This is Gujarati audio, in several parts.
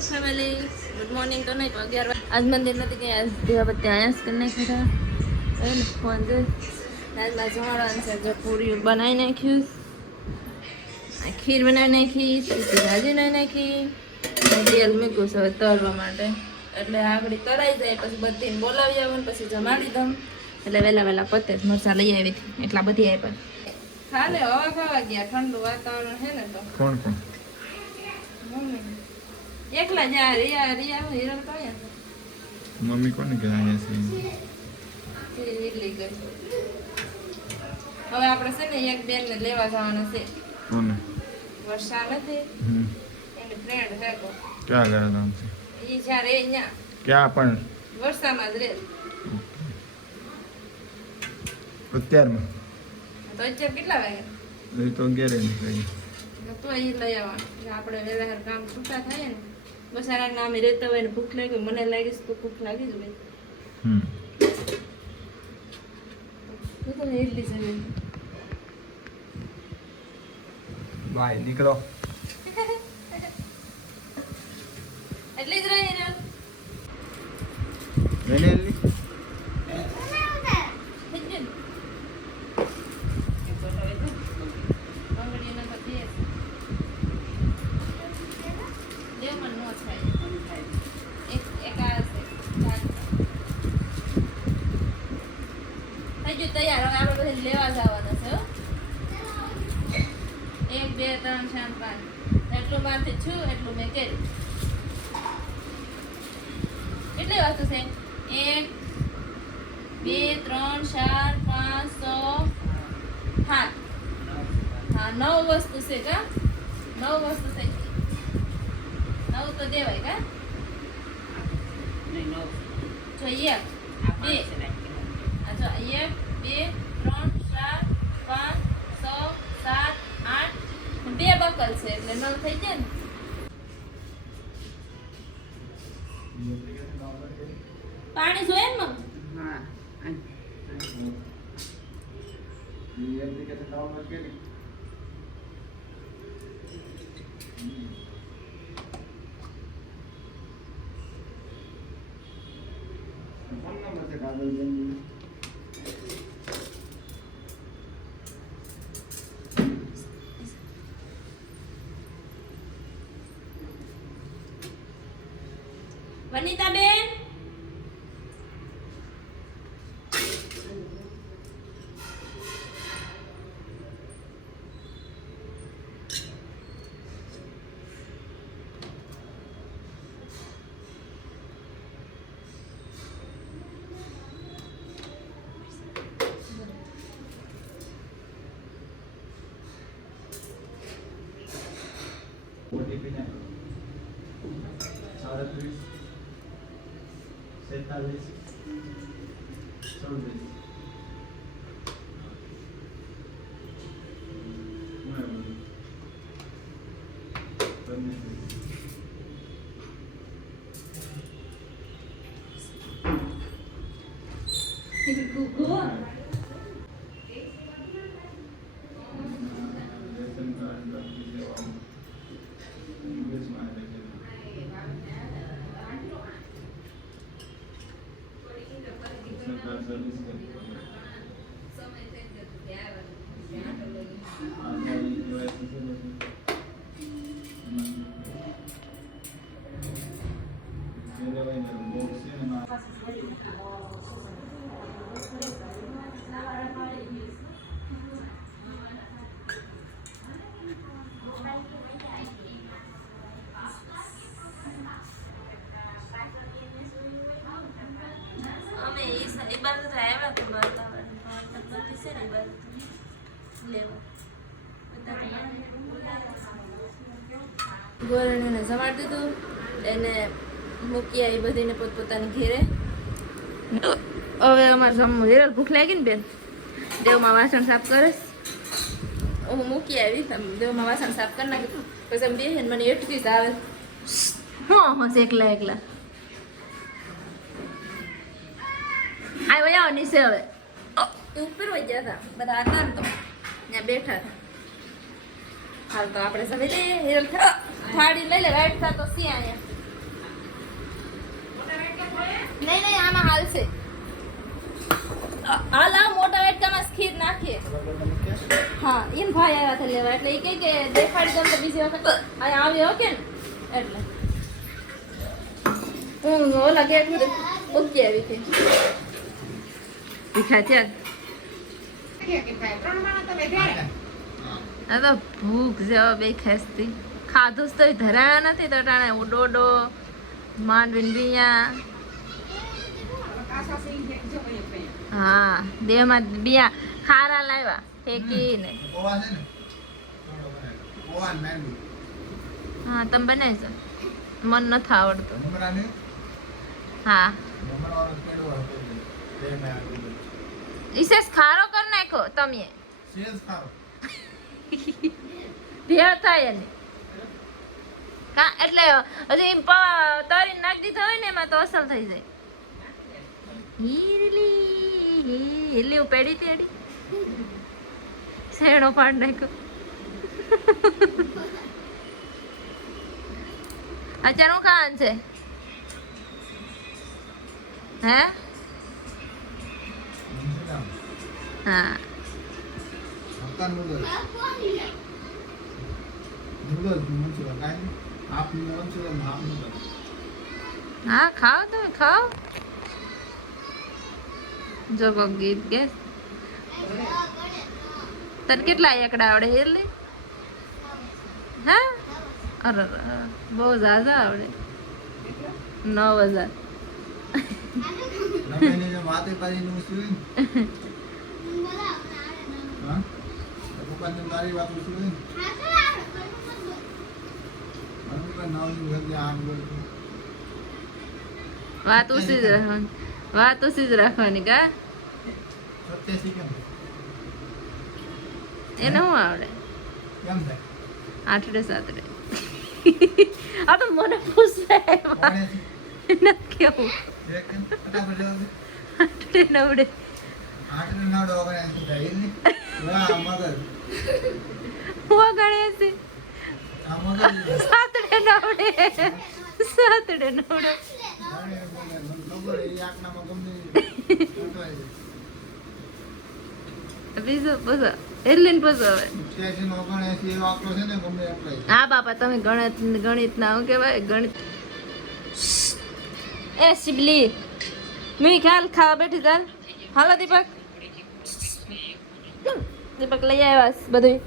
યુટ્યુબ ફેમિલી ગુડ મોર્નિંગ તો નહીં 11 આજ મંદિર નથી કે આજ દીવાબત્તી આયાસ કરી નાખ્યા હતા એને ફોન દે આજમાં જમવાનું છે જો પૂરી બનાવી નાખ્યું ખીર બનાવી નાખી સીધી ભાજી બનાવી નાખી તેલ મૂક્યું છે તળવા માટે એટલે આગળ તળાઈ જાય પછી બધીને બોલાવી આવું પછી જમાડી દઉં એટલે વહેલા પતે જ મરચાં લઈ આવી હતી એટલા બધી આપ્યા ખાલે હવા ખાવા ગયા ઠંડુ વાતાવરણ છે ને તો કોણ એકલા જ આ રિયા હિરણ તો અહીંયા મમ્મી કોને કે અહીંયા છે એટલી ગઈ હવે આપણે છે ને એક બેન ને લેવા જવાના છે કોને વર્ષા નથી એની ફ્રેન્ડ છે કો ક્યાં ગયા નામ છે ઈ જ્યારે અહીંયા ક્યાં પણ વર્ષામાં જ રહે અત્યારમાં તો અત્યારે કેટલા વાગે એ તો ઘેરે નીકળી તો એ લઈ આવવાનું આપણે વહેલા કામ છૂટા થાય ને બસ આ નામે રહેતા હોય ને ભૂખ લાગી મને લાગીશ તો ભૂખ લાગી જ હોય તો એટલી છે બાય નીકળો એટલી જ રહી ને વેલેલી તૈયાર હવે આપણે પછી લેવા જવાના છે 1 2 3 4 5 એટલું મારથી છું એટલું મેં કર્યું કેટલી વસ્તુ છે 1 2 3 4 5 6 7 હા 9 વસ્તુ છે કા 9 વસ્તુ છે 9 તો દેવાય કા જોઈએ 2 જો 1 2 3 4 5 6 7 8 બે બકલ છે એટલે 9 થઈ જાય ને પાણી જોઈએ ને મમ હા વનિતા બેન ગોરણીને જમાડી દીધું એને મૂકી આવી બધીને પોતપોતાની ઘેરે હવે અમારે જમવું હિરલ ભૂખ લાગી ને બેન દેવમાં વાસણ સાફ કરે હું મૂકી આવી દેવમાં વાસણ સાફ કરી નાખી પછી એમ બેહીને મને એટલી જ આવે હસ એકલા આવ્યો આવો નીચે હવે ઉપર વહી ગયા હતા બધા હતા ને તો ત્યાં બેઠા હતા હાલ તો આપણે સમી લઈએ હિરલ થાળી લઈ લે વાઈટ થા તો સી અહીંયા નહીં નહીં આમાં હાલશે હાલ આ મોટા વાટકામાં ખીર નાખીએ હા એને ભાઈ આવ્યા હતા લેવા એટલે એ કે દેખાડી દઉં તો બીજી વખત અહીંયા આવ્યો કે ને એટલે હું ઓલા ગેટ ઓકે આવી હતી તીખા છે આ તો ભૂખ જેવા બે ખેસતી ખાધું જ તો ધરાયા નથી તો ટાણે ઉડોડો માંડવીન બિયા હા દેહમાં બિયા ખારા લાવ્યા ફેંકીને હા તમે બનાવીશો મન નથી આવડતું હા ઈસેસ ખારો કરી નાખો તમે ભેળ થાય એને કા એટલે હજી તરી નાખી દીધો હોય ને એમાં તો અસલ થઈ જાય હીરલી હું પેડી તેડી શેણો પાડ નાખ્યો અત્યારે હું ખાવાનું છે હે હા હા ખાઓ તમે ખાઓ જો કોક ગીત કે તને કેટલા એકડા આવડે એટલે હા અરે બહુ ઝાઝા આવડે 9000 વાત ઉસી જ રાખવાની કા એને શું આવડે આઠડે સાતડે આ તો મને પૂછે નથી કેવું આઠડે નવડે ગણેશ સાતડે નવડે બીજું પૂછો એટલે પૂછો હવે હા બાપા તમે ગણિત ના શું કેવાય ગણિત એ શિબલી મી ખ્યાલ ખાવા બેઠી ચાલ હાલો દીપક લઈ આવ્યા બધું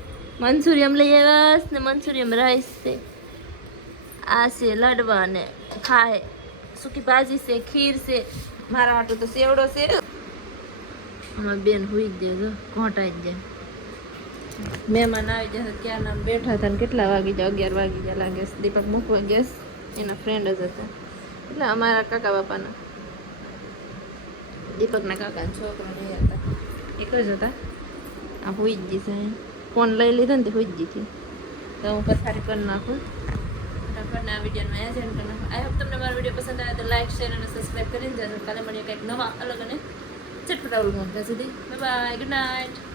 મંચુરિયમ લઈ આવ્યા ને મંચુરિયમ રાઈસ છે આ છે લાડવા ને ખાય સૂકી ભાજી છે ખીર છે મારા હાટું તો સેવડો છે અમાર બેન હુઈ જ જાય ઘોંટાઈ જ જાય મહેમાન આવી જશે ક્યાં નામ બેઠા હતા ને કેટલા વાગી જાય 11 વાગી જાય લાગે દીપક મૂકવા ગેસ એના ફ્રેન્ડ જ હતા એટલે અમારા કાકા બાપાના દીપકના કાકાના છોકરા રહ્યા હતા એક જ હતા આ હુઈ જ જશે ફોન લઈ લીધો ને તે હુઈ જ જતી તો હું પથારી કરી નાખું ફટાફટ આ વિડીયોમાં અહીંયા સેન્ડ કરી નાખું આઈ હોપ તમને મારો વિડીયો પસંદ આવે તો લાઈક શેર અને સબસ્ક્રાઈબ કરીને જજો કાલે મળીએ કંઈક નવા અલગ અને ચટપટા ઉલગમ ત્યાં સુધી બાય બાય ગુડ નાઇટ